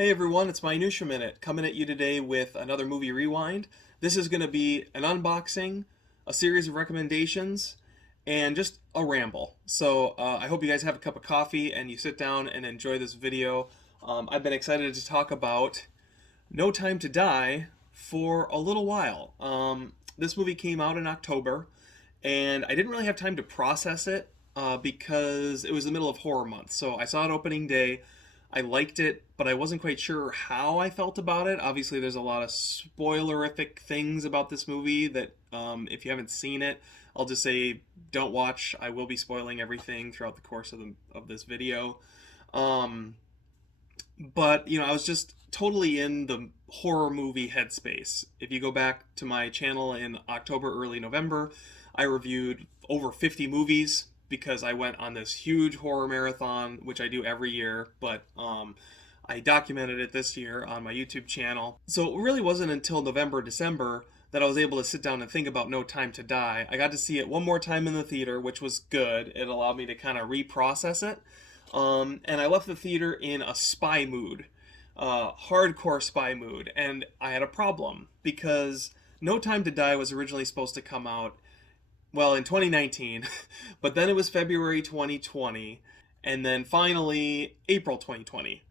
Hey everyone, it's my Minutia Minute coming at you today with another movie rewind. This is going to be an unboxing, a series of recommendations, and just a ramble. So I hope you guys have a cup of coffee and you sit down and enjoy this video. I've been excited to talk about No Time to Die for a little while. This movie came out in October, and I didn't really have time to process it because it was the middle of horror month. So I saw it opening day. I liked it, but I wasn't quite sure how I felt about it. Obviously, there's a lot of spoilerific things about this movie that, if you haven't seen it, I'll just say don't watch. I will be spoiling everything throughout the course of this video. Um, but I was just totally in the horror movie headspace. If you go back to my channel in October, early November, I reviewed over 50 movies because I went on this huge horror marathon, which I do every year, but I documented it this year on my YouTube channel. So it really wasn't until November, December that I was able to sit down and think about No Time to Die. I got to see it one more time in the theater, which was good. It allowed me to kind of reprocess it. And I left the theater in a spy mood, hardcore spy mood, and I had a problem because No Time to Die was originally supposed to come out, well, in 2019, but then it was February 2020, and then finally April 2020.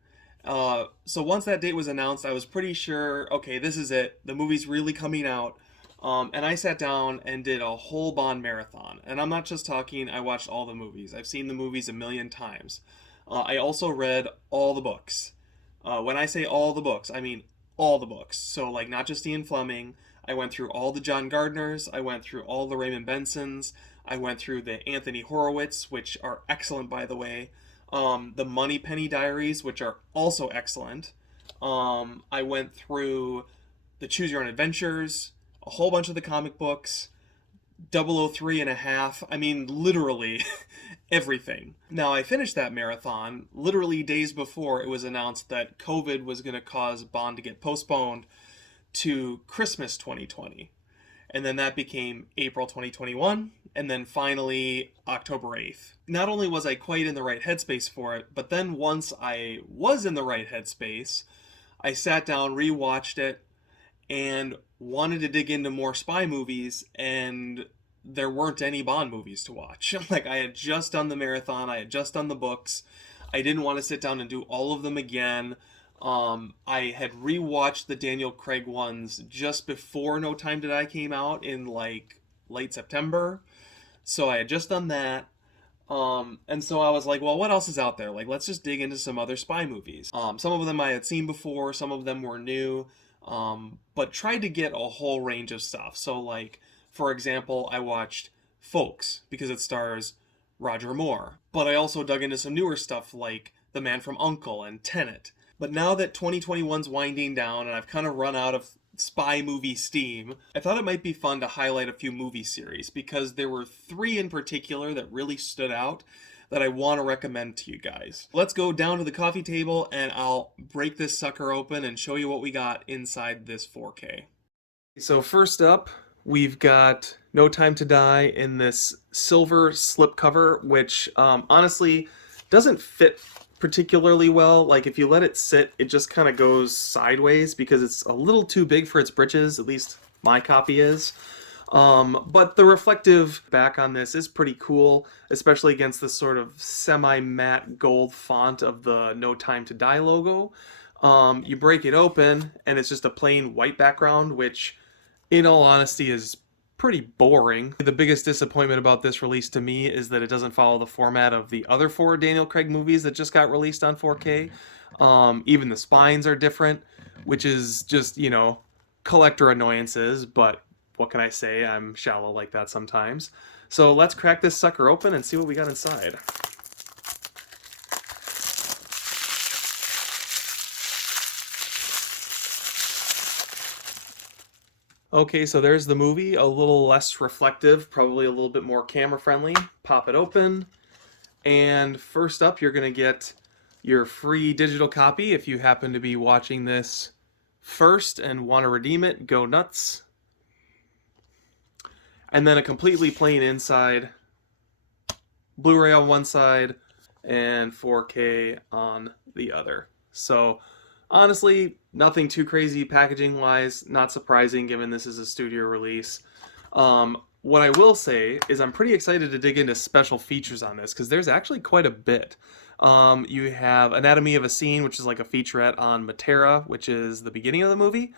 So once that date was announced, I was pretty sure, okay, this is it. The movie's really coming out. And I sat down and did a whole Bond marathon. And I'm not just talking, I watched all the movies. I've seen the movies a million times. I also read all the books. When I say all the books, I mean all the books. So, like, not just Ian Fleming. I went through all the John Gardners. I went through all the Raymond Bensons. I went through the Anthony Horowitz, which are excellent, by the way. The Moneypenny Diaries, which are also excellent. I went through the Choose Your Own Adventures, a whole bunch of the comic books, 003 and a half. I mean, literally everything. Now, I finished that marathon literally days before it was announced that COVID was going to cause Bond to get postponed to Christmas 2020. And then that became April 2021, and then finally October 8th. Not only was I quite in the right headspace for it, but then once I was in the right headspace, I sat down, rewatched it, and wanted to dig into more spy movies, and there weren't any Bond movies to watch. Like, I had just done the marathon, I had just done the books. I didn't want to sit down and do all of them again. I had rewatched the Daniel Craig ones just before No Time to Die came out in like late September. So I had just done that. And so I was like, well, what else is out there? Like, let's just dig into some other spy movies. Some of them I had seen before, some of them were new, but tried to get a whole range of stuff. So, like, for example, I watched Folks because it stars Roger Moore. But I also dug into some newer stuff like The Man from U.N.C.L.E. and Tenet. But now that 2021's winding down and I've kind of run out of spy movie steam, I thought it might be fun to highlight a few movie series because there were three in particular that really stood out that I want to recommend to you guys. Let's go down to the coffee table and I'll break this sucker open and show you what we got inside this 4K. So first up, we've got No Time to Die in this silver slipcover, which honestly doesn't fit particularly well. Like, if you let it sit, it just kind of goes sideways because it's a little too big for its britches, at least my copy is. But the reflective back on this is pretty cool, especially against this sort of semi-matte gold font of the No Time to Die logo. You break it open and it's just a plain white background, which in all honesty is pretty boring. The biggest disappointment about this release to me is that it doesn't follow the format of the other four Daniel Craig movies that just got released on 4K. Even the spines are different, which is just, collector annoyances, but what can I say? I'm shallow like that sometimes. So let's crack this sucker open and see what we got inside. Okay, so there's the movie, a little less reflective, probably a little bit more camera friendly. Pop it open, and first up you're going to get your free digital copy. If you happen to be watching this first and want to redeem it, go nuts. And then a completely plain inside, Blu-ray on one side and 4K on the other. So Honestly, nothing too crazy packaging wise. Not surprising given this is a studio release. What I will say is I'm pretty excited to dig into special features on this because there's actually quite a bit. You have Anatomy of a Scene, which is like a featurette on Matera, which is the beginning of the movie.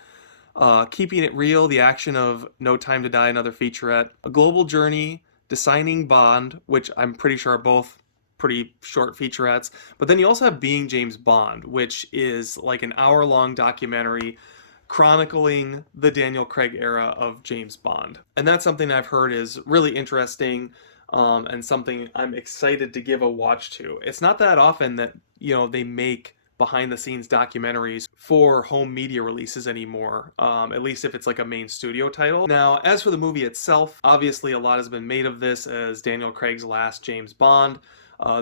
Keeping It Real, the action of No Time to Die, another featurette. A Global Journey, Designing Bond, which I'm pretty sure are both pretty short featurettes. But then you also have Being James Bond, which is like an hour-long documentary chronicling the Daniel Craig era of James Bond. And that's something I've heard is really interesting, and something I'm excited to give a watch to. It's not that often that, they make behind the scenes documentaries for home media releases anymore, at least if it's like a main studio title. Now, as for the movie itself, obviously a lot has been made of this as Daniel Craig's last James Bond.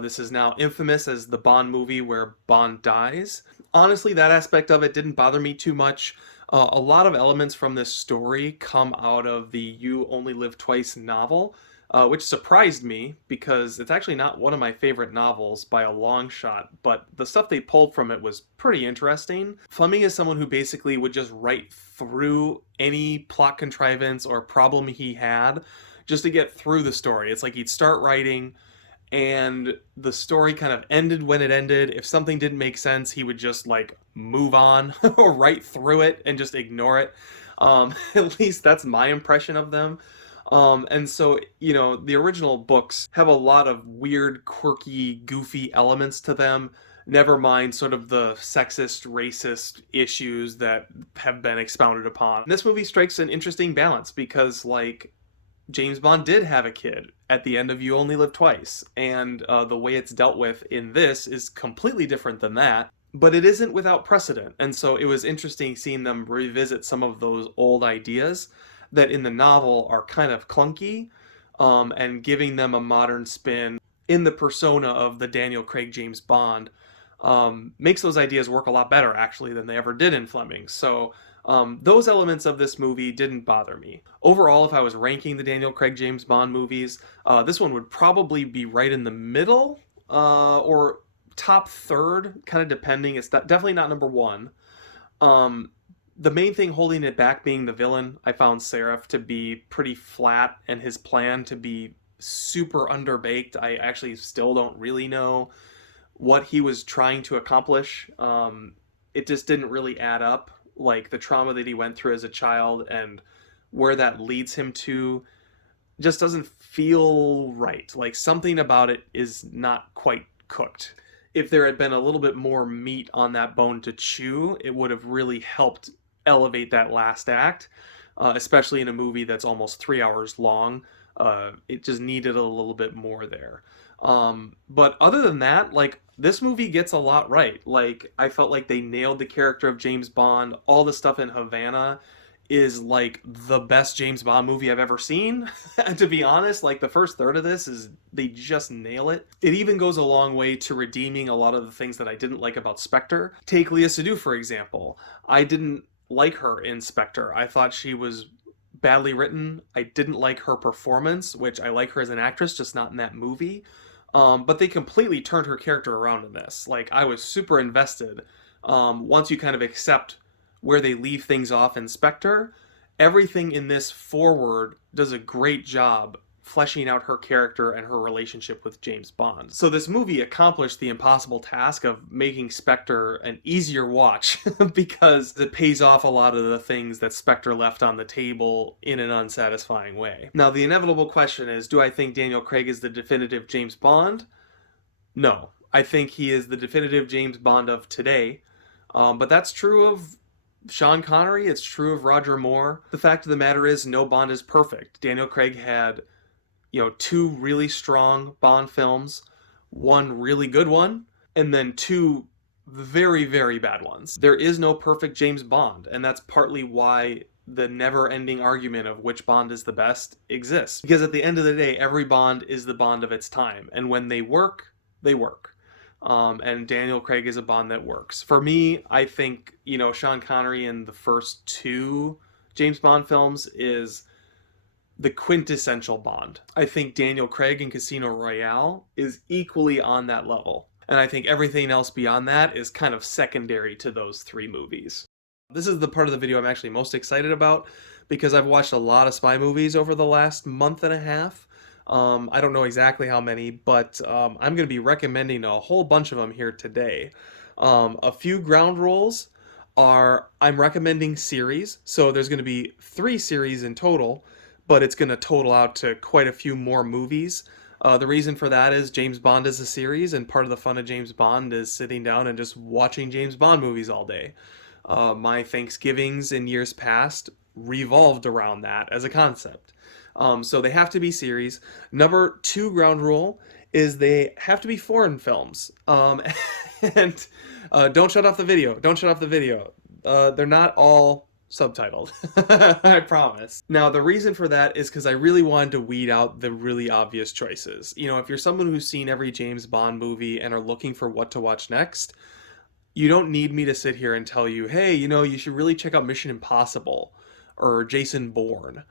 This is now infamous as the Bond movie where Bond dies. Honestly, that aspect of it didn't bother me too much. A lot of elements from this story come out of the You Only Live Twice novel, which surprised me because it's actually not one of my favorite novels by a long shot, but the stuff they pulled from it was pretty interesting. Fleming is someone who basically would just write through any plot contrivance or problem he had just to get through the story. It's like he'd start writing and the story kind of ended when it ended. If something didn't make sense, he would just like move on or write through it and just ignore it. At least that's my impression of them. And so, the original books have a lot of weird, quirky, goofy elements to them. Never mind sort of the sexist, racist issues that have been expounded upon. This movie strikes an interesting balance because, like, James Bond did have a kid at the end of You Only Live Twice, and the way it's dealt with in this is completely different than that, but it isn't without precedent. And so it was interesting seeing them revisit some of those old ideas that in the novel are kind of clunky, and giving them a modern spin in the persona of the Daniel Craig James Bond, makes those ideas work a lot better actually than they ever did in Fleming. So those elements of this movie didn't bother me. Overall, if I was ranking the Daniel Craig James Bond movies, this one would probably be right in the middle, or top third, kind of depending. It's definitely not number one. The main thing holding it back being the villain. I found Seraph to be pretty flat and his plan to be super underbaked. I actually still don't really know what he was trying to accomplish. It just didn't really add up. Like the trauma that he went through as a child and where that leads him to just doesn't feel right. Like something about it is not quite cooked. If there had been a little bit more meat on that bone to chew, it would have really helped elevate that last act, especially in a movie that's almost 3 hours long. It just needed a little bit more there. But other than that, like this movie gets a lot right. Like I felt like they nailed the character of James Bond. All the stuff in Havana is like the best James Bond movie I've ever seen. To be honest, like the first third of this is they just nail it. It even goes a long way to redeeming a lot of the things that I didn't like about Spectre. Take Lea Seydoux, for example. I didn't like her in Spectre. I thought she was badly written. I didn't like her performance, which I like her as an actress, just not in that movie. But they completely turned her character around in this. Like, I was super invested. Once you kind of accept where they leave things off in Spectre, everything in this forward does a great job fleshing out her character and her relationship with James Bond. So this movie accomplished the impossible task of making Spectre an easier watch because it pays off a lot of the things that Spectre left on the table in an unsatisfying way. Now, the inevitable question is, do I think Daniel Craig is the definitive James Bond? No. I think he is the definitive James Bond of today. But that's true of Sean Connery, it's true of Roger Moore. The fact of the matter is, no Bond is perfect. Daniel Craig had two really strong Bond films, one really good one, and then two very, very bad ones. There is no perfect James Bond, and that's partly why the never-ending argument of which Bond is the best exists. Because at the end of the day, every Bond is the Bond of its time, and when they work, they work. And Daniel Craig is a Bond that works. For me, I think, Sean Connery in the first two James Bond films is the quintessential Bond. I think Daniel Craig in Casino Royale is equally on that level. and I think everything else beyond that is kind of secondary to those three movies. This is the part of the video I'm actually most excited about because I've watched a lot of spy movies over the last month and a half. I don't know exactly how many, but I'm going to be recommending a whole bunch of them here today. A few ground rules are I'm recommending series, so there's going to be 3 series in total, but it's going to total out to quite a few more movies. The reason for that is James Bond is a series, and part of the fun of James Bond is sitting down and just watching James Bond movies all day. My Thanksgivings in years past revolved around that as a concept. So they have to be series. Number 2 ground rule is they have to be foreign films. And don't shut off the video. Don't shut off the video. They're not all subtitled. I promise. Now, the reason for that is because I really wanted to weed out the really obvious choices. You know, if you're someone who's seen every James Bond movie and are looking for what to watch next, you don't need me to sit here and tell you, hey, you know, you should really check out Mission Impossible or Jason Bourne.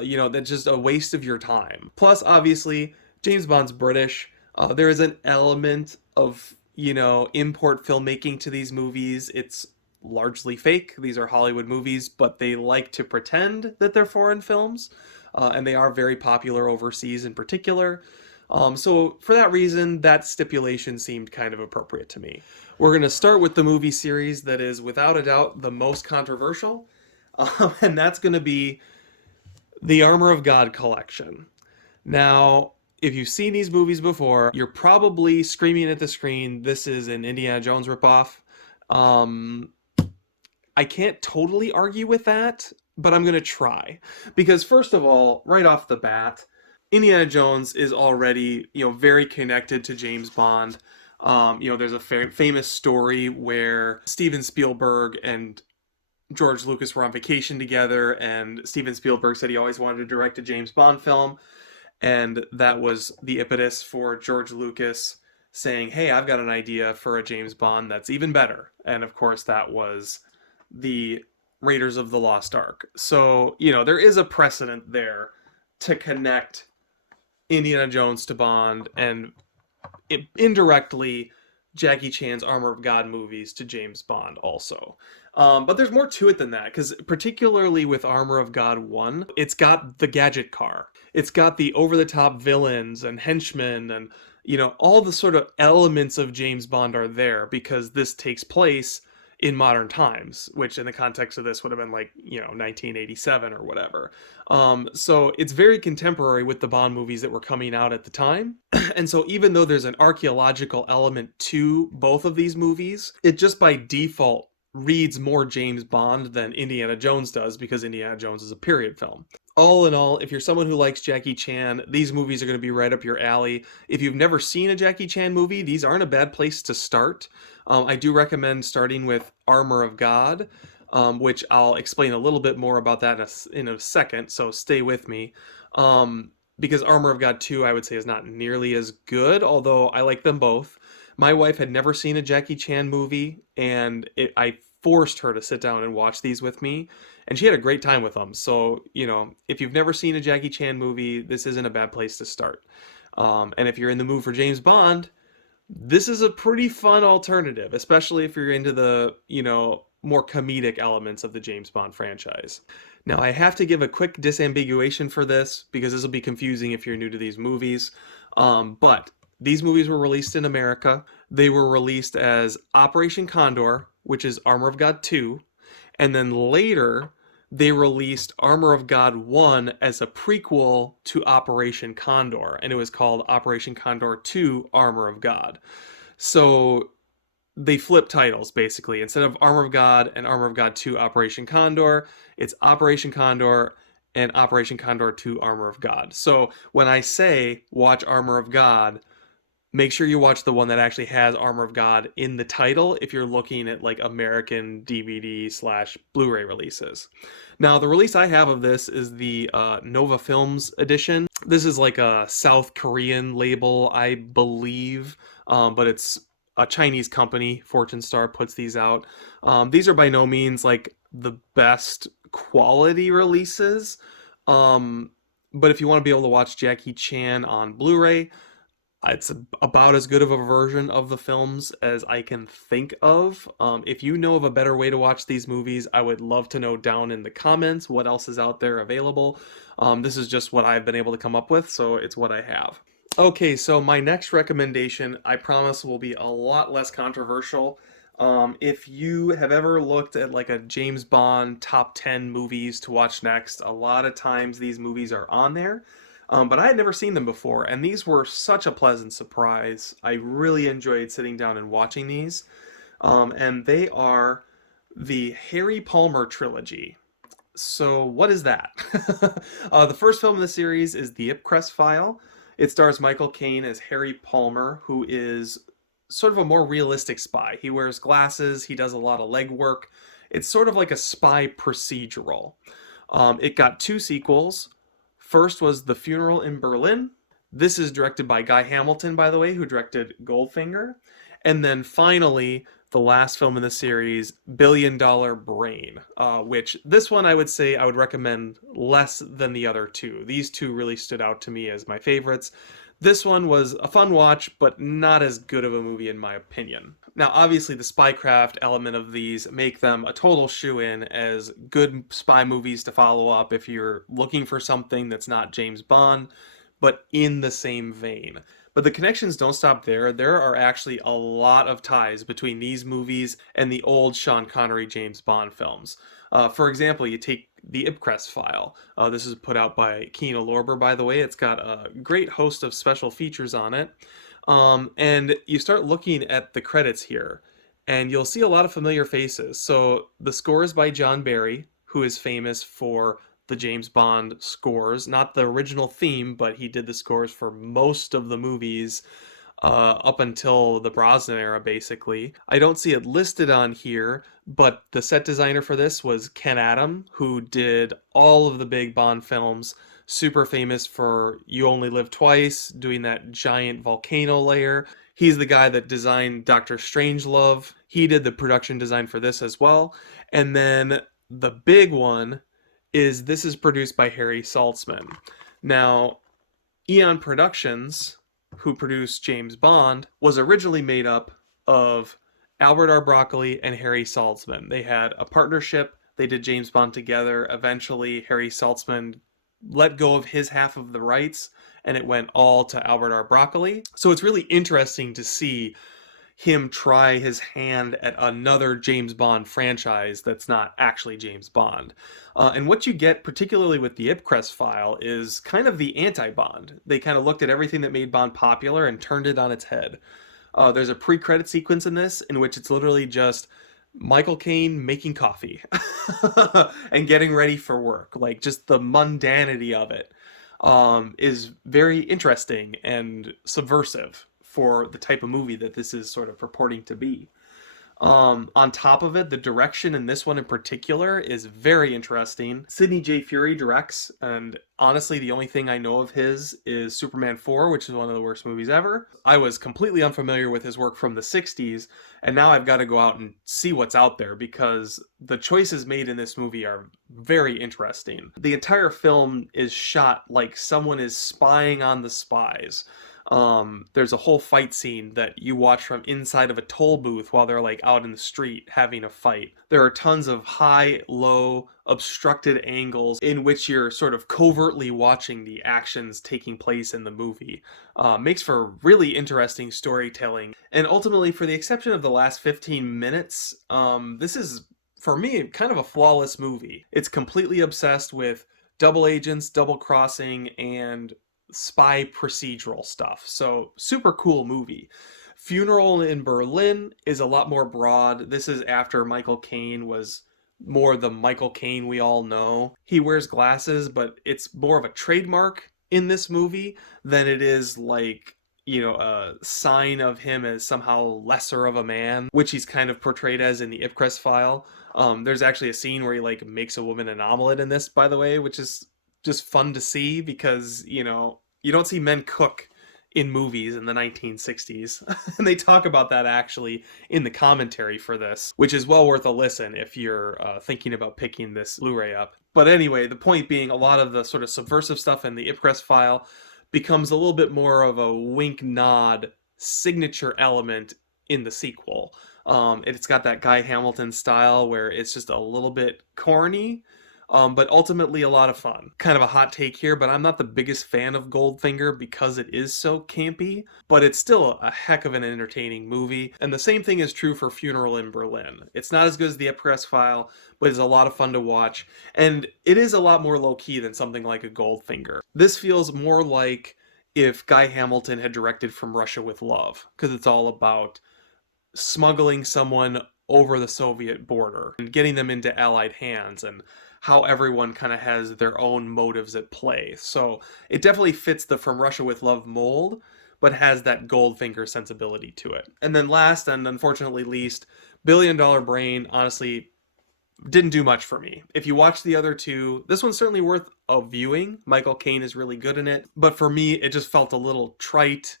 You know, that's just a waste of your time. Plus, obviously, James Bond's British. There is an element of, you know, import filmmaking to these movies. It's largely fake. These are Hollywood movies, but they like to pretend that they're foreign films. And they are very popular overseas in particular. So for that reason, that stipulation seemed kind of appropriate to me. We're going to start with the movie series that is without a doubt the most controversial, and that's going to be the Armor of God collection. Now, if you've seen these movies before, you're probably screaming at the screen, this is an Indiana Jones ripoff. I can't totally argue with that, but I'm going to try. Because first of all, right off the bat, Indiana Jones is already, you know, very connected to James Bond. You know, there's a famous story where Steven Spielberg and George Lucas were on vacation together, and Steven Spielberg said he always wanted to direct a James Bond film, and that was the impetus for George Lucas saying, hey, I've got an idea for a James Bond that's even better. And of course, that was the Raiders of the Lost Ark. So, you know, there is a precedent there to connect Indiana Jones to Bond and indirectly Jackie Chan's Armor of God movies to James Bond also. But there's more to it than that, because particularly with Armor of God 1, it's got the gadget car. It's got the over-the-top villains and henchmen and, you know, all the sort of elements of James Bond are there because this takes place in modern times, which in the context of this would have been like, you know, 1987 or whatever. So it's very contemporary with the Bond movies that were coming out at the time. And so even though there's an archaeological element to both of these movies, it just by default reads more James Bond than Indiana Jones does because Indiana Jones is a period film. All in all, if you're someone who likes Jackie Chan, these movies are going to be right up your alley. If you've never seen a Jackie Chan movie, these aren't a bad place to start. I do recommend starting with Armor of God, which I'll explain a little bit more about that in a second, so stay with me. Because Armor of God 2, I would say, is not nearly as good, although I like them both. My wife had never seen a Jackie Chan movie, and I forced her to sit down and watch these with me, and she had a great time with them. So, you know, if you've never seen a Jackie Chan movie, this isn't a bad place to start. And if you're in the mood for James Bond, this is a pretty fun alternative, especially if you're into the, you know, more comedic elements of the James Bond franchise. Now, I have to give a quick disambiguation for this because this will be confusing if you're new to these movies. But these movies were released in America. They were released as Operation Condor, which is Armor of God 2, and then later they released Armor of God 1 as a prequel to Operation Condor, and it was called Operation Condor 2 Armor of God. So they flip titles, basically. Instead of Armor of God and Armor of God 2 Operation Condor, it's Operation Condor and Operation Condor 2 Armor of God. So when I say watch Armor of God, make sure you watch the one that actually has Armor of God in the title if you're looking at like American DVD/Blu-ray releases. Now, the release I have of this is the Nova Films edition. This is like a South Korean label, I believe, but it's a Chinese company. Fortune Star puts these out. These are by no means like the best quality releases, but if you want to be able to watch Jackie Chan on Blu-ray, It's about as good of a version of the films as I can think of. If you know of a better way to watch these movies, I would love to know down in the comments what else is out there available. This is just what I've been able to come up with, so it's what I have. Okay, so my next recommendation, I promise, will be a lot less controversial. If you have ever looked at like a James Bond top 10 movies to watch next, a lot of times these movies are on there. But I had never seen them before, and these were such a pleasant surprise. I really enjoyed sitting down and watching these. And they are the Harry Palmer trilogy. So, what is that? The first film in the series is The Ipcress File. It stars Michael Caine as Harry Palmer, who is sort of a more realistic spy. He wears glasses, he does a lot of legwork. It's sort of like a spy procedural. It got two sequels. First was The Funeral in Berlin. This is directed by Guy Hamilton, by the way, who directed Goldfinger. And then finally, the last film in the series, Billion Dollar Brain, which this one I would say I would recommend less than the other two. These two really stood out to me as my favorites. This one was a fun watch, but not as good of a movie in my opinion. Now, obviously, the spycraft element of these make them a total shoe-in as good spy movies to follow up if you're looking for something that's not James Bond, but in the same vein. But the connections don't stop there. There are actually a lot of ties between these movies and the old Sean Connery James Bond films. For example, you take the Ipcress File. This is put out by Kino Lorber, by the way. It's got a great host of special features on it. And you start looking at the credits here, and you'll see a lot of familiar faces. So the score is by John Barry, who is famous for the James Bond scores. Not the original theme, but he did the scores for most of the movies up until the Brosnan era, basically. I don't see it listed on here, but the set designer for this was Ken Adam, who did all of the big Bond films. Super famous for You Only Live Twice, doing that giant volcano layer. He's the guy that designed Doctor Strangelove. He did the production design for this as well. And then the big one is this is produced by Harry Saltzman. Now, Eon Productions, who produced James Bond, was originally made up of Albert R. Broccoli and Harry Saltzman. They had a partnership. They did James Bond together. Eventually, Harry Saltzman let go of his half of the rights, and it went all to Albert R. Broccoli. So it's really interesting to see him try his hand at another James Bond franchise that's not actually James Bond. And what you get, particularly with the Ipcress File, is kind of the anti-Bond. They kind of looked at everything that made Bond popular and turned it on its head. There's a pre-credit sequence in this in which it's literally just Michael Caine making coffee and getting ready for work. Like, just the mundanity of it is very interesting and subversive for the type of movie that this is sort of purporting to be. On top of it, the direction in this one in particular is very interesting. Sidney J. Furie directs, and honestly, the only thing I know of his is Superman 4, which is one of the worst movies ever. I was completely unfamiliar with his work from the 60s, and now I've got to go out and see what's out there because the choices made in this movie are very interesting. The entire film is shot like someone is spying on the spies. There's a whole fight scene that you watch from inside of a toll booth while they're like out in the street having a fight. There are tons of high, low, obstructed angles in which you're sort of covertly watching the actions taking place in the movie. Makes for really interesting storytelling. And ultimately, for the exception of the last 15 minutes, this is, for me, kind of a flawless movie. It's completely obsessed with double agents, double crossing, and spy procedural stuff. So super cool movie. Funeral in Berlin is a lot more broad. This is after Michael Caine was more the Michael Caine we all know. He wears glasses, but it's more of a trademark in this movie than it is like, you know, a sign of him as somehow lesser of a man, which he's kind of portrayed as in the Ipcress File. There's actually a scene where he like makes a woman an omelet in this, by the way, which is just fun to see because, you know, you don't see men cook in movies in the 1960s. And they talk about that actually in the commentary for this, which is well worth a listen if you're thinking about picking this Blu-ray up. But anyway, the point being, a lot of the sort of subversive stuff in the Ipcress File becomes a little bit more of a wink nod signature element in the sequel. It's got that Guy Hamilton style where it's just a little bit corny, but ultimately a lot of fun. Kind of a hot take here, but I'm not the biggest fan of Goldfinger because it is so campy, but it's still a heck of an entertaining movie. And the same thing is true for Funeral in Berlin. It's not as good as The Ipcress File, but it's a lot of fun to watch. And it is a lot more low key than something like a Goldfinger. This feels more like if Guy Hamilton had directed From Russia with Love, because it's all about smuggling someone over the Soviet border and getting them into Allied hands, and how everyone kind of has their own motives at play. So it definitely fits the From Russia with Love mold, but has that Goldfinger sensibility to it. And then last, and unfortunately least, Billion Dollar Brain, honestly, didn't do much for me. If you watch the other two, this one's certainly worth a viewing. Michael Caine is really good in it. But for me, it just felt a little trite.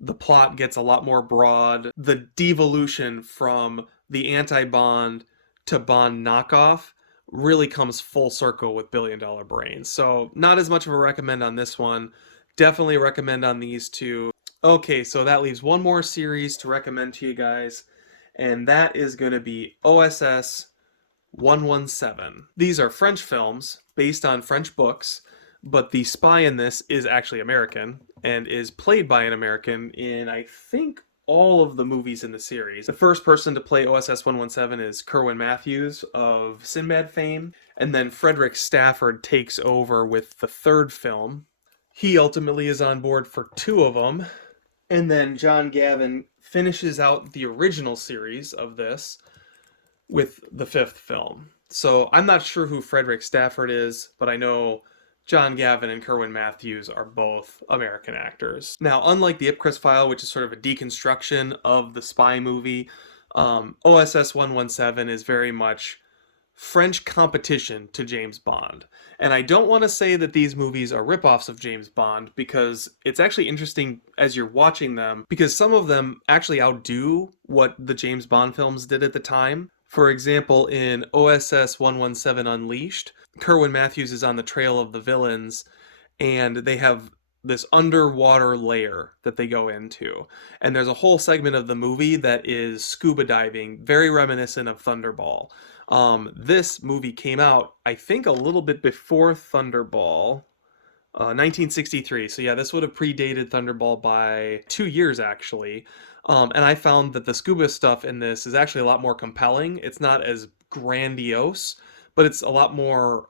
The plot gets a lot more broad. The devolution from the anti-Bond to Bond knockoff really comes full circle with Billion Dollar Brain. So not as much of a recommend on this one. Definitely a recommend on these two. Okay, so that leaves one more series to recommend to you guys, and that is going to be OSS 117. These are French films based on French books, but the spy in this is actually American and is played by an American in, I think, all of the movies in the series. The first person to play OSS 117 is Kerwin Matthews of Sinbad fame, and then Frederick Stafford takes over with the third film. He ultimately is on board for two of them, and then John Gavin finishes out the original series of this with the fifth film. So I'm not sure who Frederick Stafford is, but I know John Gavin and Kerwin Matthews are both American actors. Now, unlike The Ipcress File, which is sort of a deconstruction of the spy movie, OSS 117 is very much French competition to James Bond. And I don't want to say that these movies are ripoffs of James Bond, because it's actually interesting as you're watching them, because some of them actually outdo what the James Bond films did at the time. For example, in OSS 117 Unleashed, Kerwin Matthews is on the trail of the villains, and they have this underwater layer that they go into. And there's a whole segment of the movie that is scuba diving, very reminiscent of Thunderball. This movie came out, I think, a little bit before Thunderball, 1963. So yeah, this would have predated Thunderball by 2 years, actually. And I found that the scuba stuff in this is actually a lot more compelling. It's not as grandiose, but it's a lot more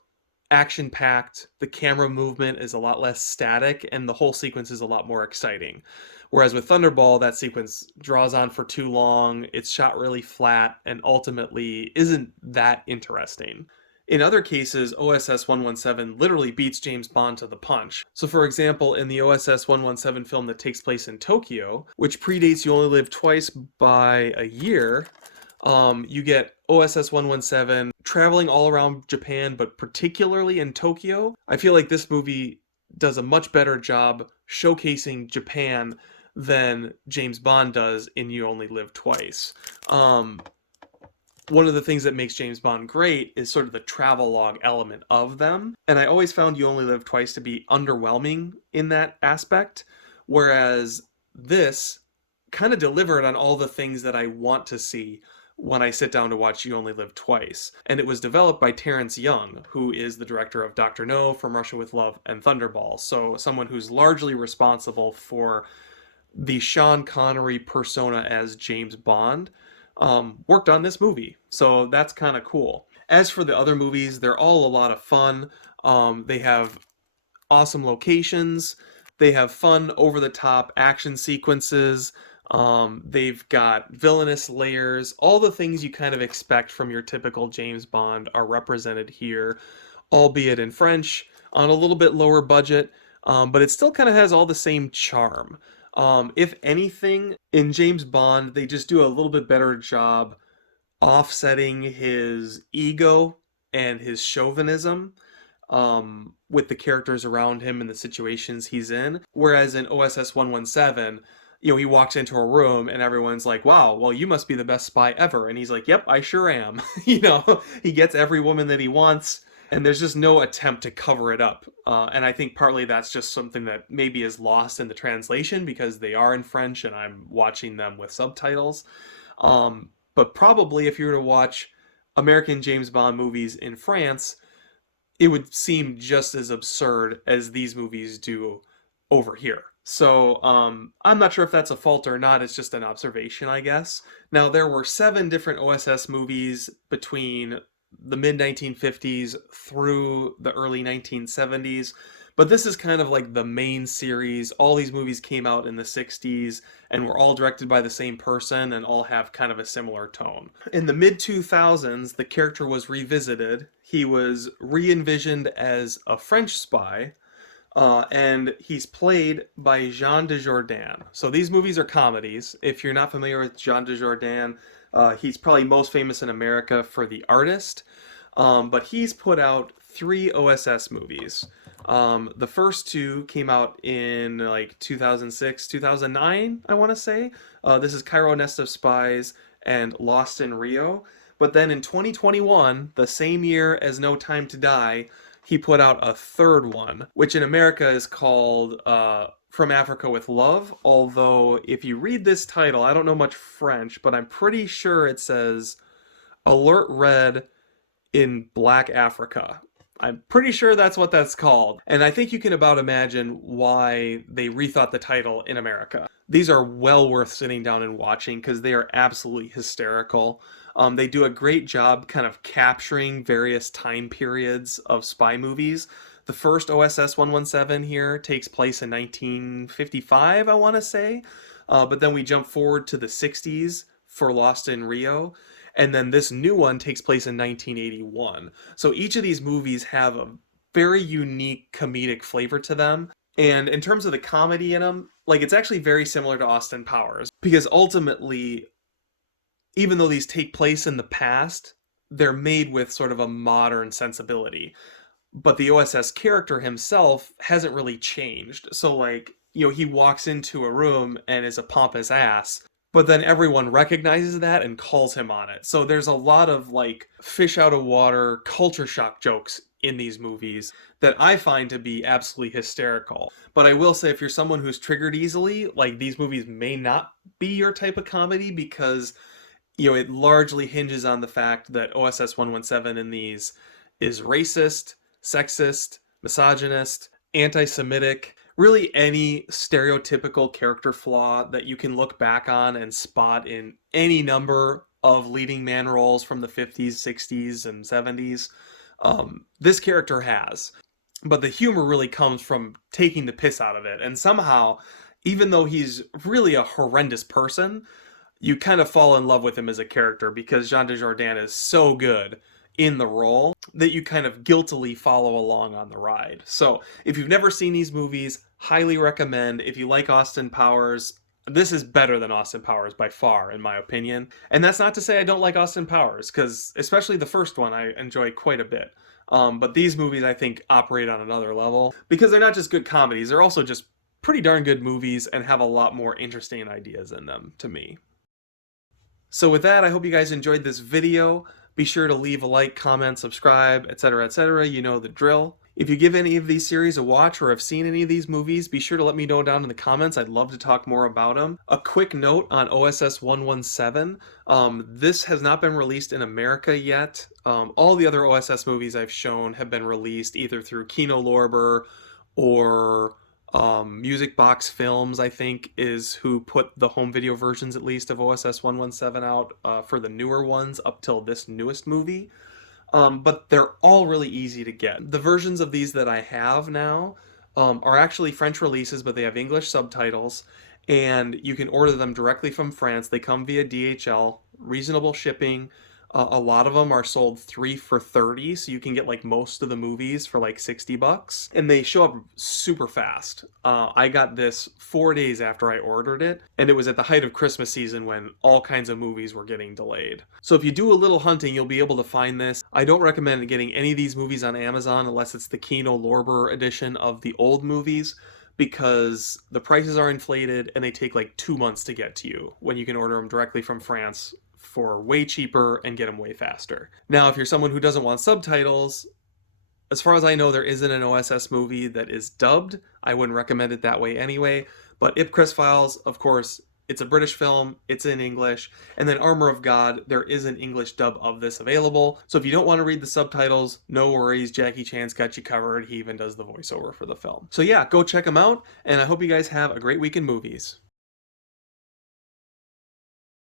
action-packed. The camera movement is a lot less static, and the whole sequence is a lot more exciting. Whereas with Thunderball, that sequence draws on for too long, it's shot really flat, and ultimately isn't that interesting. In other cases, OSS 117 literally beats James Bond to the punch. So for example, in the OSS 117 film that takes place in Tokyo, which predates You Only Live Twice by a year, you get OSS 117 traveling all around Japan, but particularly in Tokyo. I feel like this movie does a much better job showcasing Japan than James Bond does in You Only Live Twice. One of the things that makes James Bond great is sort of the travelogue element of them. And I always found You Only Live Twice to be underwhelming in that aspect, whereas this kind of delivered on all the things that I want to see when I sit down to watch You Only Live Twice. And it was developed by Terrence Young, who is the director of Dr. No, From Russia with Love, and Thunderball. So someone who's largely responsible for the Sean Connery persona as James Bond. Worked on this movie. So that's kind of cool. As for the other movies, they're all a lot of fun. They have awesome locations. They have fun, over-the-top action sequences. They've got villainous layers. All the things you kind of expect from your typical James Bond are represented here, albeit in French, on a little bit lower budget, but it still kind of has all the same charm. If anything, in James Bond, they just do a little bit better job offsetting his ego and his chauvinism with the characters around him and the situations he's in. Whereas in OSS 117, he walks into a room and everyone's like, wow, well, you must be the best spy ever. And he's like, yep, I sure am. He gets every woman that he wants. and there's just no attempt to cover it up. And I think partly that's just something that maybe is lost in the translation because they are in French and I'm watching them with subtitles. But probably if you were to watch American James Bond movies in France, it would seem just as absurd as these movies do over here. So I'm not sure if that's a fault or not. It's just an observation, I guess. Now, there were 7 different OSS movies between the mid 1950s through the early 1970s. But this is kind of like the main series. All these movies came out in the 60s and were all directed by the same person and all have kind of a similar tone. In the mid 2000s, the character was revisited. He was re envisioned as a French spy, and he's played by Jean Dujardin. So these movies are comedies. If you're not familiar with Jean Dujardin, he's probably most famous in America for The Artist, but he's put out 3 OSS movies. The first 2 came out in like 2006, 2009, I want to say. This is Cairo Nest of Spies and Lost in Rio. But then in 2021, the same year as No Time to Die, he put out a third one, which in America is called From Africa with Love. Although, if you read this title, I don't know much French, but I'm pretty sure it says Alert Red in Black Africa. I'm pretty sure that's what that's called. And I think you can about imagine why they rethought the title in America. These are well worth sitting down and watching because they are absolutely hysterical. They do a great job kind of capturing various time periods of spy movies. The first OSS 117 here takes place in 1955, I want to say. But then we jump forward to the 60s for Lost in Rio. And then this new one takes place in 1981. So each of these movies have a very unique comedic flavor to them. And in terms of the comedy in them, like it's actually very similar to Austin Powers. Because ultimately, even though these take place in the past, they're made with sort of a modern sensibility. But the OSS character himself hasn't really changed. So like, he walks into a room and is a pompous ass, but then everyone recognizes that and calls him on it. So there's a lot of like fish out of water culture shock jokes in these movies that I find to be absolutely hysterical. But I will say, if you're someone who's triggered easily, like these movies may not be your type of comedy because it largely hinges on the fact that OSS 117 in these is racist, sexist, misogynist, anti-Semitic, really any stereotypical character flaw that you can look back on and spot in any number of leading man roles from the 50s, 60s, and 70s. This character has. But the humor really comes from taking the piss out of it. And somehow, even though he's really a horrendous person, you kind of fall in love with him as a character because Jean Dujardin is so good in the role that you kind of guiltily follow along on the ride. So if you've never seen these movies, highly recommend. If you like Austin Powers, this is better than Austin Powers by far, in my opinion. And that's not to say I don't like Austin Powers, because especially the first one I enjoy quite a bit. But these movies, I think, operate on another level because they're not just good comedies, they're also just pretty darn good movies and have a lot more interesting ideas in them to me. So with that, I hope you guys enjoyed this video. Be sure to leave a like, comment, subscribe, etc., etc. You know the drill. If you give any of these series a watch or have seen any of these movies, be sure to let me know down in the comments. I'd love to talk more about them. A quick note on OSS 117. This has not been released in America yet. All the other OSS movies I've shown have been released either through Kino Lorber or Music Box Films, I think, is who put the home video versions, at least, of OSS 117 out for the newer ones up till this newest movie. But they're all really easy to get. The versions of these that I have now are actually French releases, but they have English subtitles, and you can order them directly from France. They come via DHL, reasonable shipping. A lot of them are sold 3 for $30, so you can get like most of the movies for like $60, and they show up super fast. I got this 4 days after I ordered it, and it was at the height of Christmas season when all kinds of movies were getting delayed. So if you do a little hunting, you'll be able to find this. I don't recommend getting any of these movies on Amazon unless it's the Kino Lorber edition of the old movies, because the prices are inflated and they take like 2 months to get to you when you can order them directly from France for way cheaper and get them way faster. Now, if you're someone who doesn't want subtitles, As far as I know, there isn't an OSS movie that is dubbed. I wouldn't recommend it that way anyway. But Ipcress Files, of course, it's a British film, it's in English. And then Armor of God, there is an English dub of this available. So if you don't want to read the subtitles, no worries, Jackie Chan's got you covered. He even does the voiceover for the film. So yeah, go check him out, and I hope you guys have a great week in movies.